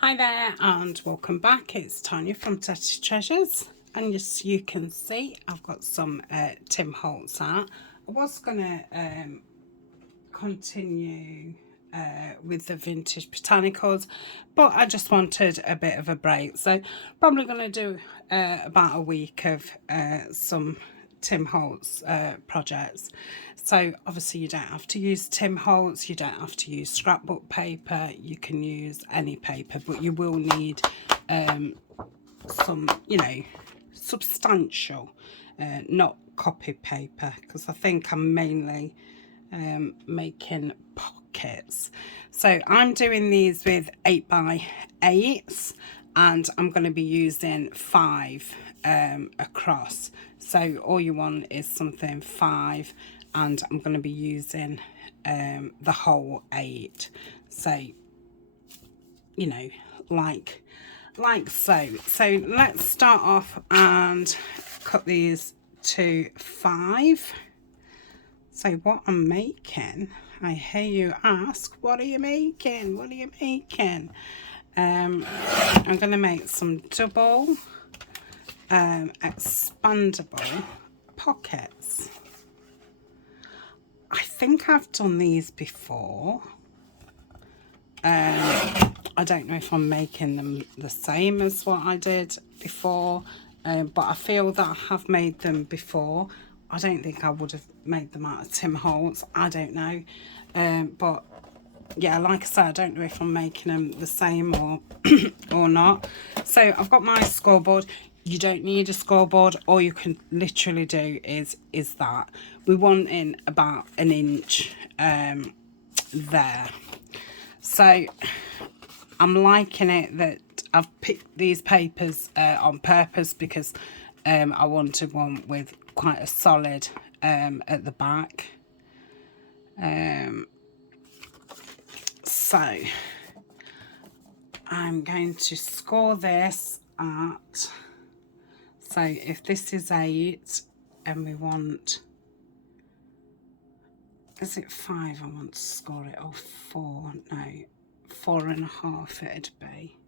Hi there and welcome back. It's Tania from Tatty Treasures, and as you can see I've got some Tim Holtz art. I was going to continue with the vintage botanicals, but I just wanted a bit of a break, so probably going to do about a week of some Tim Holtz projects. So obviously you don't have to use Tim Holtz, you don't have to use scrapbook paper, you can use any paper, but you will need some, substantial, not copied paper, because I think I'm mainly making pockets. So I'm doing these with 8x8s, and I'm going to be using 5 across. So all you want is something 5, and I'm going to be using the whole 8. So, like so. So let's start off and cut these to 5. So what I'm making, I hear you ask, what are you making? What are you making? I'm going to make some double expandable pockets. I think I've done these before. I don't know if I'm making them the same as what I did before, but I feel that I have made them before. I don't think I would have made them out of Tim Holtz. I don't know. But yeah, like I said, I don't know if I'm making them the same or or not. So I've got my scoreboard. You don't need a scoreboard. All you can literally do is that. We want in about 1 inch there. So I'm liking it that I've picked these papers on purpose, because I wanted one with quite a solid at the back. So I'm going to score this at, so if this is 8 and we want, is it 5 I want to score it, or 4? No, 4.5 it'd be.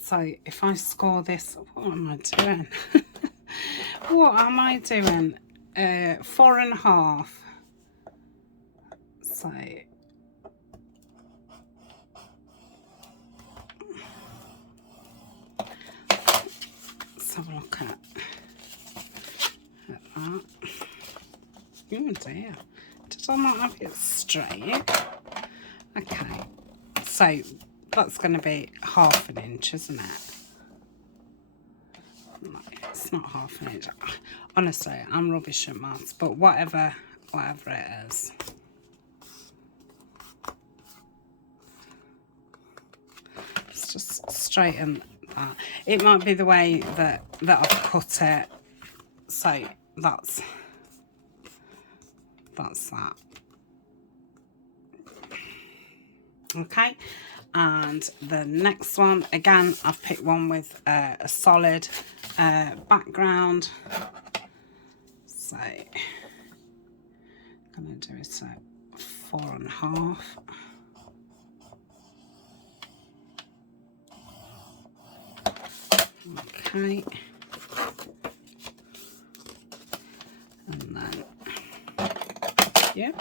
So if I score this, what am I doing? What am I doing? 4.5. So let's have a look at that. Oh dear, did I not have it straight? Okay, so that's going to be 1/2 inch, isn't it? No, it's not 1/2 inch. Honestly, I'm rubbish at maths, but whatever it is. Let's just straighten that. It might be the way that I've cut it. So that's that. Okay, and the next one, again, I've picked one with a solid background. So I'm going to do it at 4.5. Okay, and then yeah,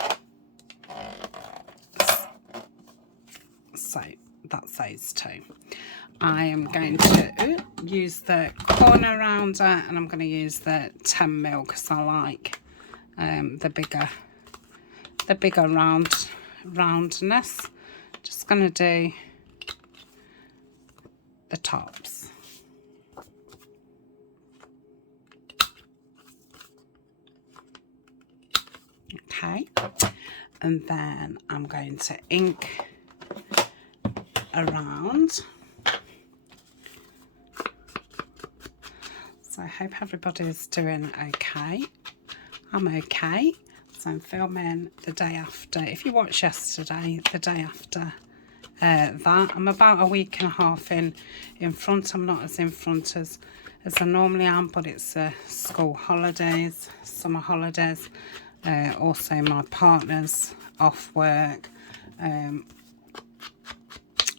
so that size 2. I am going to use the corner rounder, and I'm going to use the 10mm because I like the bigger roundness. Just going to do the tops. Okay, and then I'm going to ink around. So I hope everybody's doing okay. I'm okay. So I'm filming the day after. If you watched yesterday, the day after that, I'm about 1.5 weeks in front. I'm not as in front as I normally am, but it's school holidays, summer holidays. Also my partner's off work.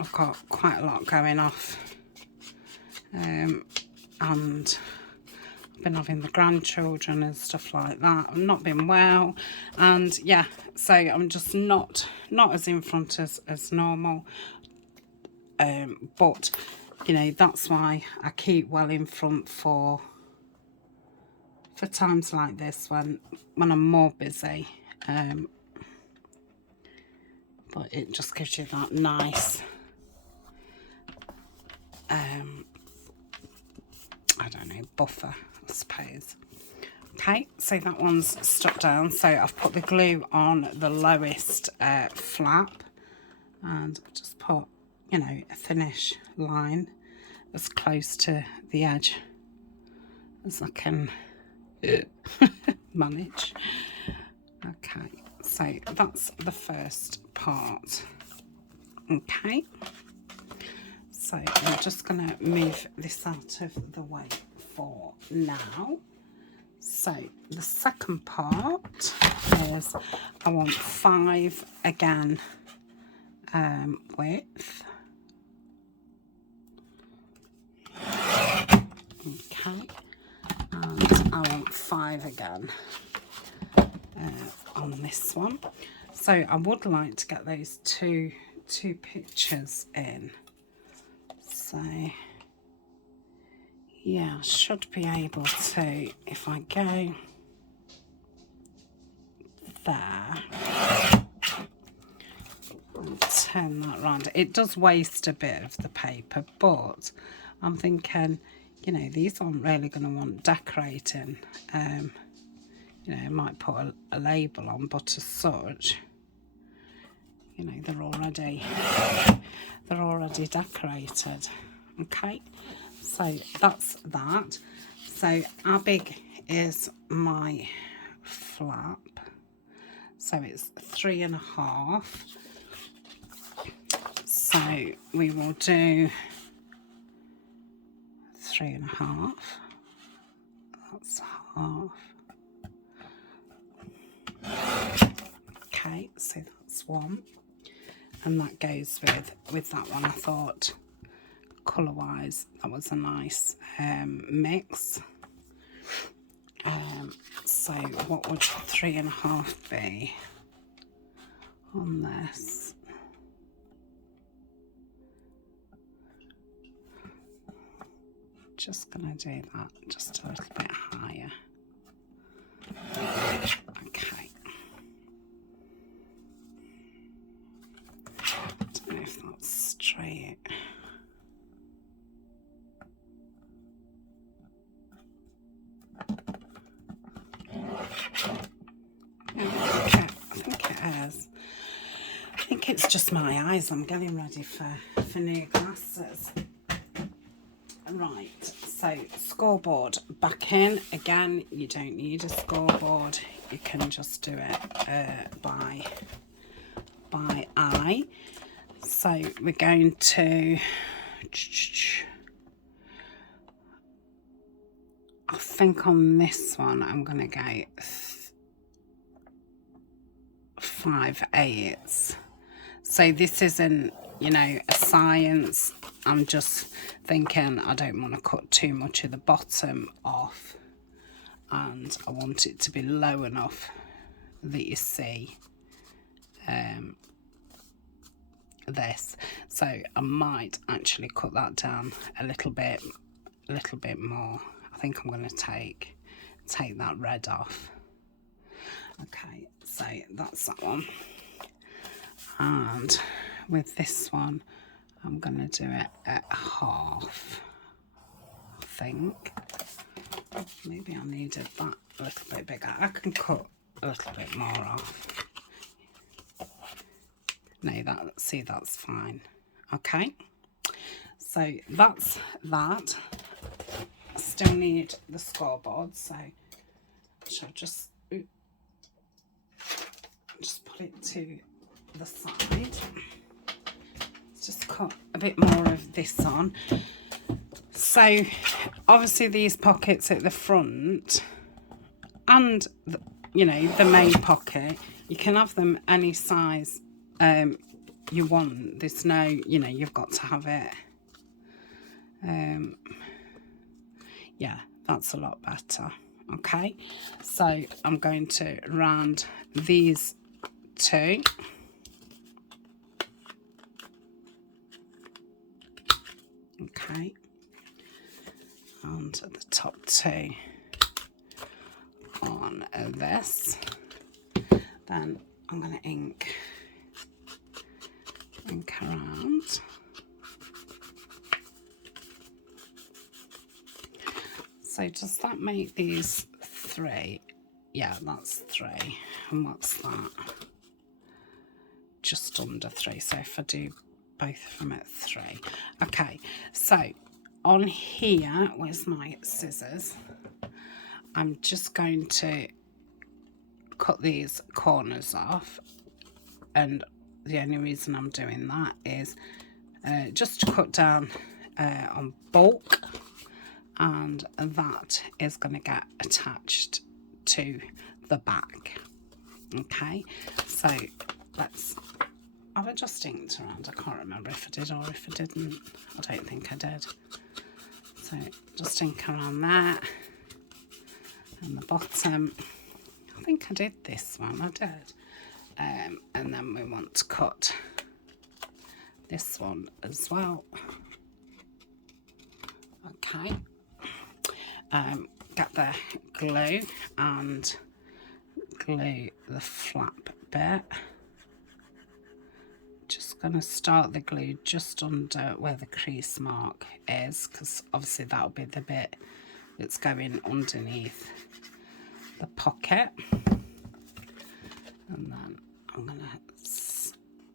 I've I've got quite a lot going off, and I've been having the grandchildren and stuff like that. I've not been well, and yeah, so I'm just not as in front as normal, but you know, that's why I keep well in front for times like this when I'm more busy. But it just gives you that nice, I don't know, buffer, I suppose. Okay, so that one's stuck down. So I've put the glue on the lowest flap, and just put, you know, a thinnish line as close to the edge as I can manage. Okay, so that's the first part. Okay, so I'm just going to move this out of the way for now. So the second part is I want 5 again width. Okay, and I want 5 again on this one. So I would like to get those two pictures in. So yeah, I should be able to, if I go there and turn that around. It does waste a bit of the paper, but I'm thinking, you know, these aren't really going to want decorating. You know, I might put a label on, but as such, you know, they're already decorated. Okay, so that's that. So how big is my flap? So it's 3.5. So we will do 3.5. That's half. Okay, so that's one, and that goes with that one. I thought colour wise that was a nice mix. So what would 3.5 be on this? Just gonna do that just a little bit higher. Okay. Don't know if that's straight. I think it is. I think it's just my eyes. I'm getting ready for new glasses. Right, so scoreboard back in. Again, you don't need a scoreboard. You can just do it by eye. So we're going to, I think on this one I'm going to go 5/8. So this isn't, you know, a science. I'm just thinking I don't want to cut too much of the bottom off, and I want it to be low enough that you see this. So I might actually cut that down a little bit more. I think I'm going to take that red off. Okay, so that's that one. And with this one, I'm going to do it at half, I think. Maybe I needed that a little bit bigger. I can cut a little bit more off. No, that's fine. Okay, so that's that. I still need the scoreboard, so I shall just put it to the side. Just cut a bit more of this on. So obviously these pockets at the front and you know, the main pocket, you can have them any size you want. There's no, you know, you've got to have it. Yeah, that's a lot better. Okay, so I'm going to round these two. Okay, and the top two on this. Then I'm going to ink around. So does that make these 3? Yeah, that's 3. And what's that? Just under 3. So if I do both of them at 3. Okay, so on here, where's my scissors? I'm just going to cut these corners off, and the only reason I'm doing that is just to cut down on bulk, and that is going to get attached to the back. Okay, so let's have I just inked around. I can't remember if I did or if I didn't. I don't think I did. So just ink around there and the bottom. I think I did this one. I did. And then we want to cut this one as well. Okay. Get the glue and glue the flap bit. Just going to start the glue just under where the crease mark is, because obviously that'll be the bit that's going underneath the pocket. And then I'm going to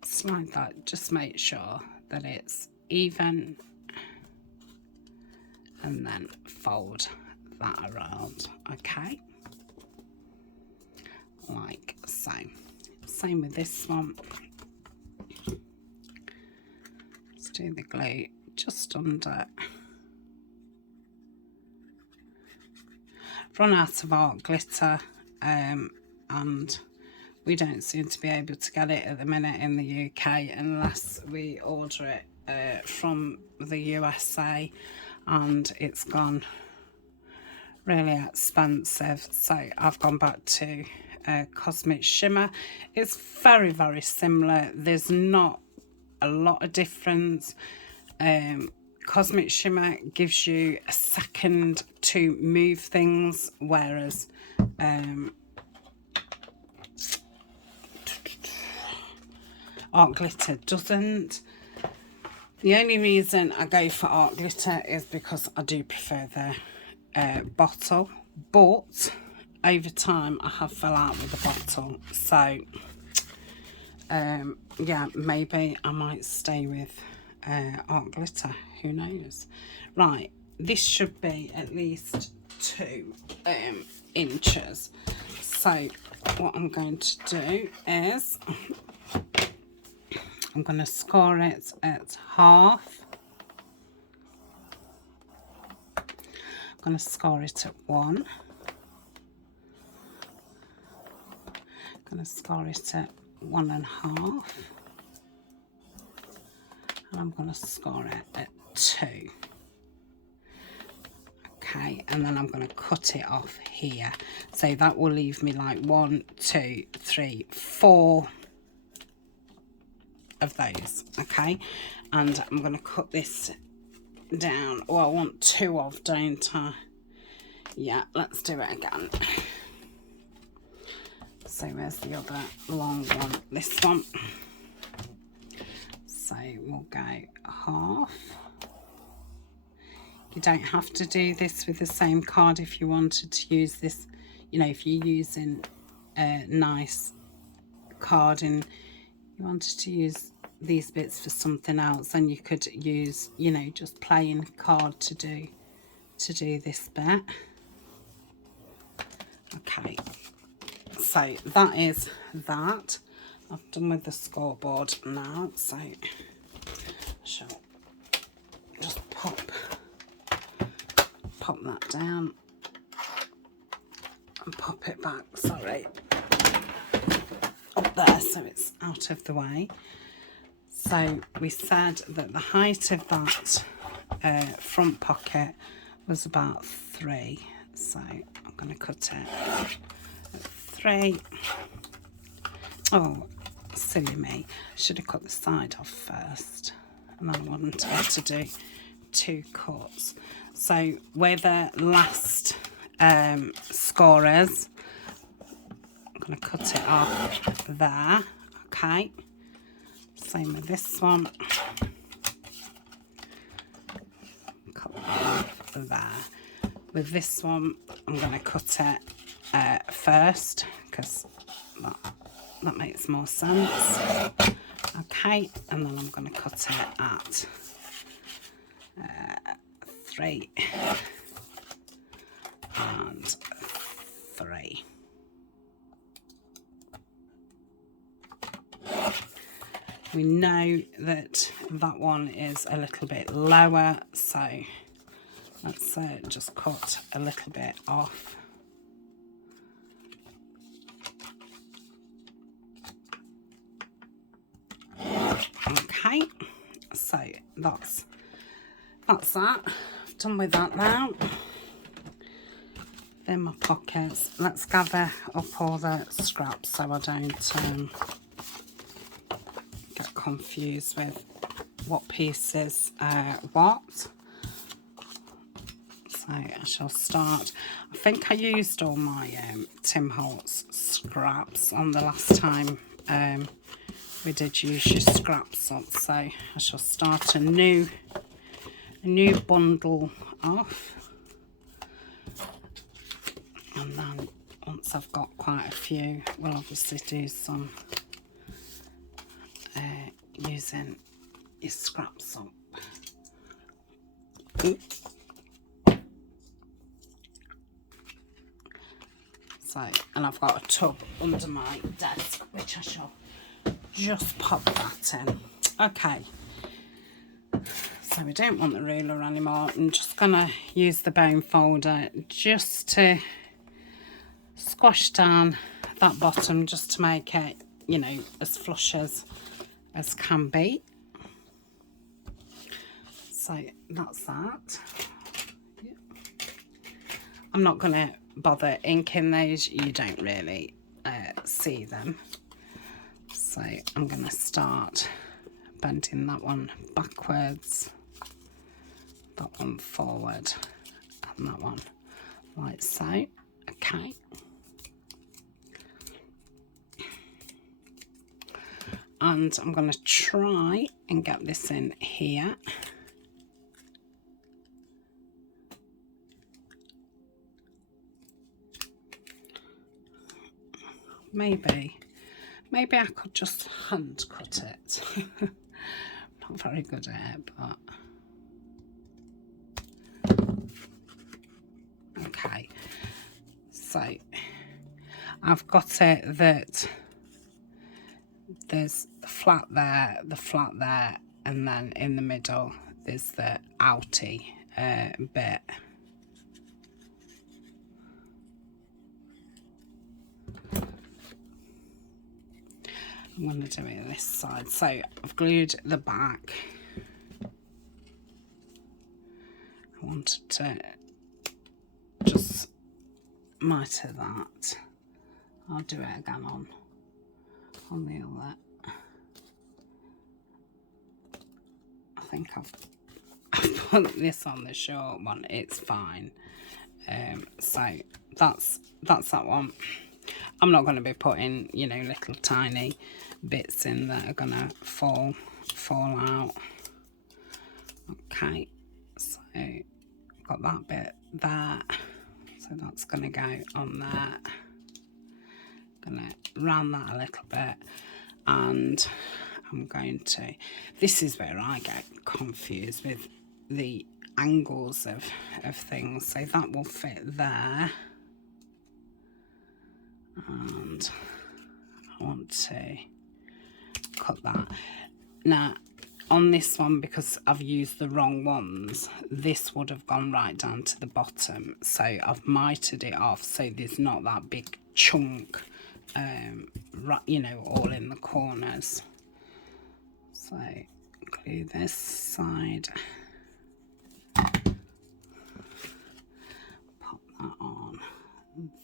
slide that, just make sure that it's even, and then fold that around. Okay, like so. Same with this one. Let's do the glue just under. I've run out of art glitter, and we don't seem to be able to get it at the minute in the UK unless we order it from the USA, and it's gone really expensive. So I've gone back to Cosmic Shimmer. It's very, very similar. There's not a lot of difference. Cosmic Shimmer gives you a second to move things, whereas art glitter doesn't. The only reason I go for art glitter is because I do prefer the bottle, but over time I have fell out with the bottle, so yeah, maybe I might stay with art glitter, who knows. Right, this should be at least 2 inches. So what I'm going to do is I'm going to score it at half. I'm going to score it at 1. I'm going to score it at 1.5. And I'm going to score it at 2. Okay, and then I'm going to cut it off here. So that will leave me like 1, 2, 3, 4 of those. Okay, and I'm going to cut this down. Oh, I want 2 of, don't I? Yeah, let's do it again. So where's the other long one? This one. So we'll go half. You don't have to do this with the same card if you wanted to use this, you know, if you're using a nice card and you wanted to use these bits for something else, then you could use, you know, just plain card to do this bit. Okay, so that is that. I've done with the scoreboard now, so I shall just pop that down and pop it back, sorry, up there so it's out of the way. So we said that the height of that front pocket was about 3, so I'm going to cut it at 3. Oh, silly me, should have cut the side off first, and then I wanted to do 2 cuts. So we're the last scorers. I'm going to cut it off there. Okay, same with this one. Cut that off there. With this one, I'm going to cut it first, because that makes more sense. Okay, and then I'm going to cut it at 3 and 3. We know that that one is a little bit lower, so let's just cut a little bit off. Okay, so that's that. I've done with that now. In my pockets, let's gather up all the scraps so I don't get confused with what pieces what. So I shall start. I think I used all my Tim Holtz scraps on the last time we did use your scraps up, so I shall start a new bundle off, and then once I've got quite a few, we'll obviously do some using your scraps up. Ooh. So, and I've got a tub under my desk which I shall just pop that in. Okay, so we don't want the ruler anymore. I'm just gonna use the bone folder just to squash down that bottom, just to make it, you know, as flush as can be. So that's that. Yeah. I'm not gonna bother inking those, you don't really see them. So I'm going to start bending that one backwards, that one forward, and that one like so. Okay. And I'm going to try and get this in here. Maybe I could just hand cut it. Not very good at it, but okay. So I've got it that there's the flat there, and then in the middle there's the outy bit. I'm going to do it on this side. So I've glued the back. I wanted to just mitre that. I'll do it again on the other. I think I've put this on the short one. It's fine. So that's that one. I'm not going to be putting, you know, little tiny bits in that are going to fall out. Okay, so got that bit there, so that's going to go on there. Going to round that a little bit, and I'm going to, this is where I get confused with the angles of things. So that will fit there, and I want to cut that. Now on this one, because I've used the wrong ones, this would have gone right down to the bottom, so I've mitered it off so there's not that big chunk right, you know, all in the corners. So glue this side, pop that on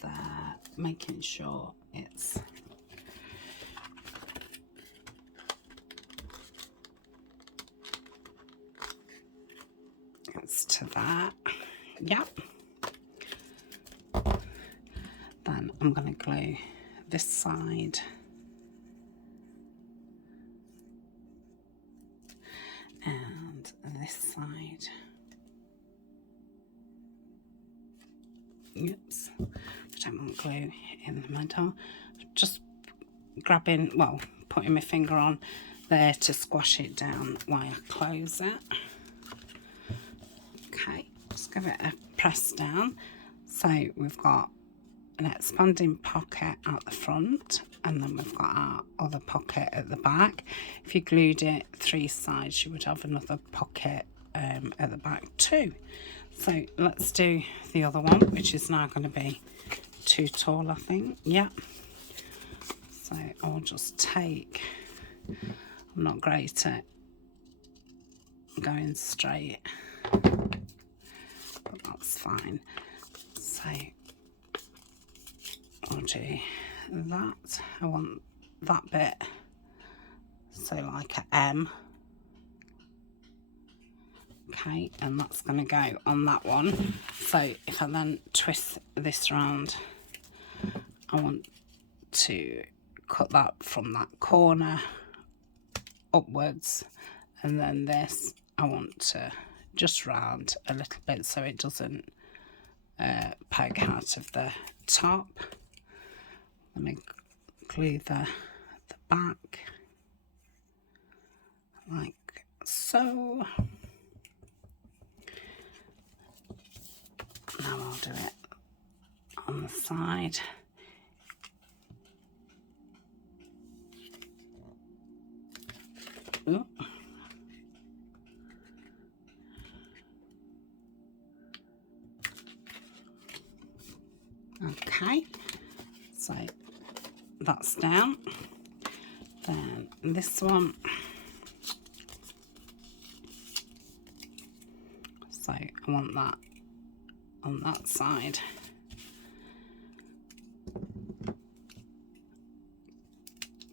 there, making sure it's to that. Yep. Then I'm going to glue this side and this side. Oops, I don't want glue in the middle. Just grabbing, well, putting my finger on there to squash it down while I close it. Okay, just give it a press down. So we've got an expanding pocket at the front, and then we've got our other pocket at the back. If you glued it 3 sides, you would have another pocket at the back too. So let's do the other one, which is now going to be too tall, I think. Yeah. So I'll just take, I'm not great at going straight, but that's fine. So I'll do that. I want that bit, so like a M. Okay, and that's going to go on that one. So if I then twist this round, I want to cut that from that corner upwards, and then this I want to just round a little bit so it doesn't poke out of the top. Let me glue the back like so. Now I'll do it on the side. Ooh. Okay, so that's down. Then this one. So I want that on that side.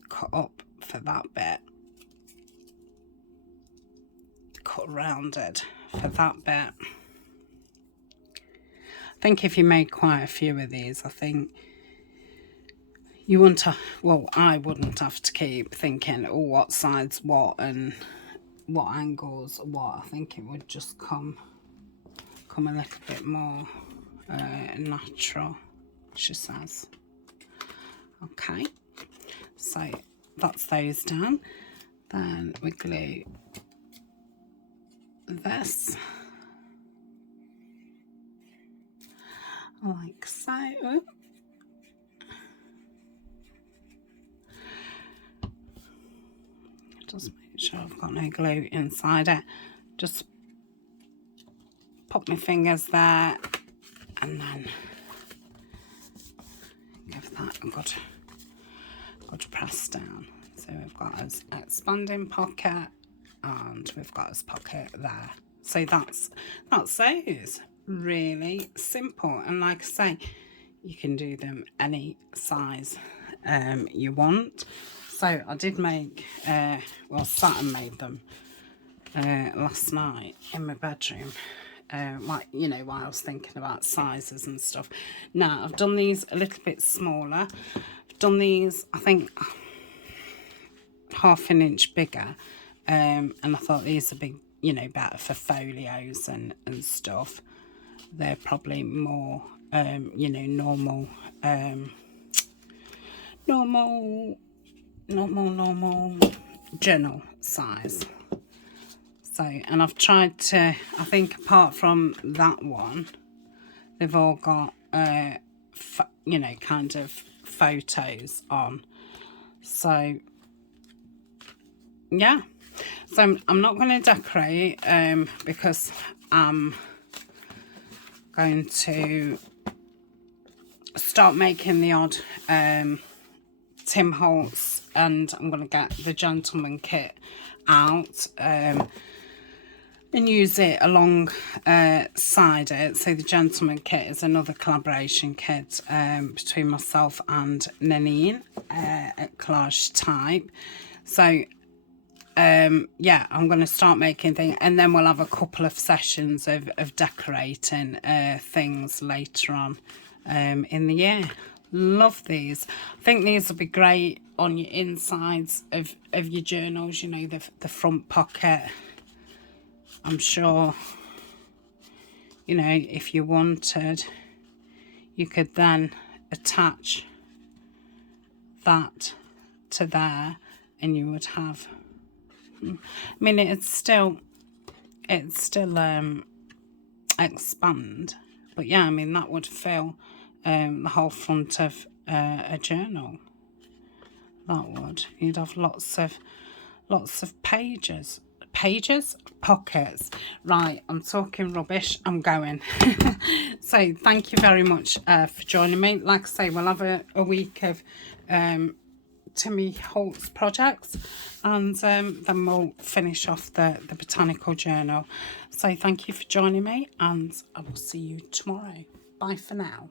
Cut up for that bit. Cut rounded for that bit. I think if you made quite a few of these, I think you wouldn't to, well, I wouldn't have to keep thinking, oh, what side's what and what angles what. I think it would just come a little bit more natural, she says. Okay, so that's those down. Then we glue this like so. Just make sure I've got no glue inside it. Just pop my fingers there and then give that a good press down. So we've got an expanding pocket and we've got this pocket there. So that's those. Really simple, and like I say, you can do them any size you want. So I did make, well, sat and made them last night in my bedroom. Like, you know, while I was thinking about sizes and stuff. Now, I've done these a little bit smaller. I've done these, I think, 1/2 inch bigger. And I thought these would be, you know, better for folios and stuff. They're probably more, you know, normal journal size. So, and I've tried to, I think apart from that one, they've all got, you know, kind of photos on. So, yeah. So I'm not going to decorate because I'm going to start making the odd Tim Holtz, and I'm going to get the gentleman kit out and use it alongside it. So the Gentleman kit is another collaboration kit between myself and Nanine at Collage Type. So yeah, I'm going to start making things, and then we'll have a couple of sessions of decorating things later on in the year. Love these. I think these will be great on your insides of your journals, you know, the front pocket. I'm sure, you know, if you wanted, you could then attach that to there and you would have, I mean, it's still expand, but yeah, I mean, that would fill the whole front of a journal. That would. You'd have lots of pages, pockets. Right, I'm talking rubbish, I'm going. So thank you very much for joining me. Like I say, we'll have a week of Tim Holtz projects, and then we'll finish off the botanical journal. So thank you for joining me, and I will see you tomorrow. Bye for now.